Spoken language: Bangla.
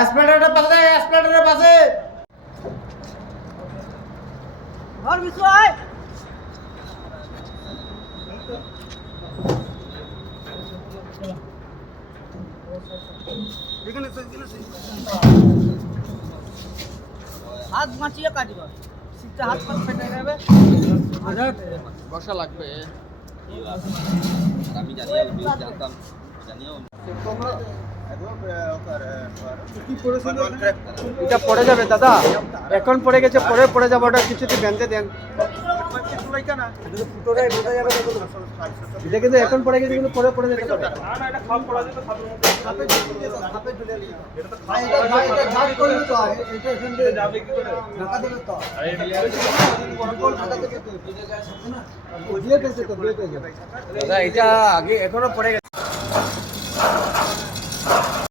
এসপ্লেনেডের পাশে, এসপ্লেনেডের পাশে। আর বিষয় হাত মাছিয়ে কাটব, সিটটা হাত পাত ফেটে যাবে। বসা লাগবে। আমি জানতাম এটা পড়ে যাবে দাদা, এখন পড়ে গেছে, পরে পড়ে যাবে, ওটা কিছুতে বেঁধে দেন। এটা কিন্তু এখন পড়ে গেছে, কিন্তু পরে পড়ে যেতে পারে। দাদা এটা আগে এখনো পড়ে গেছে।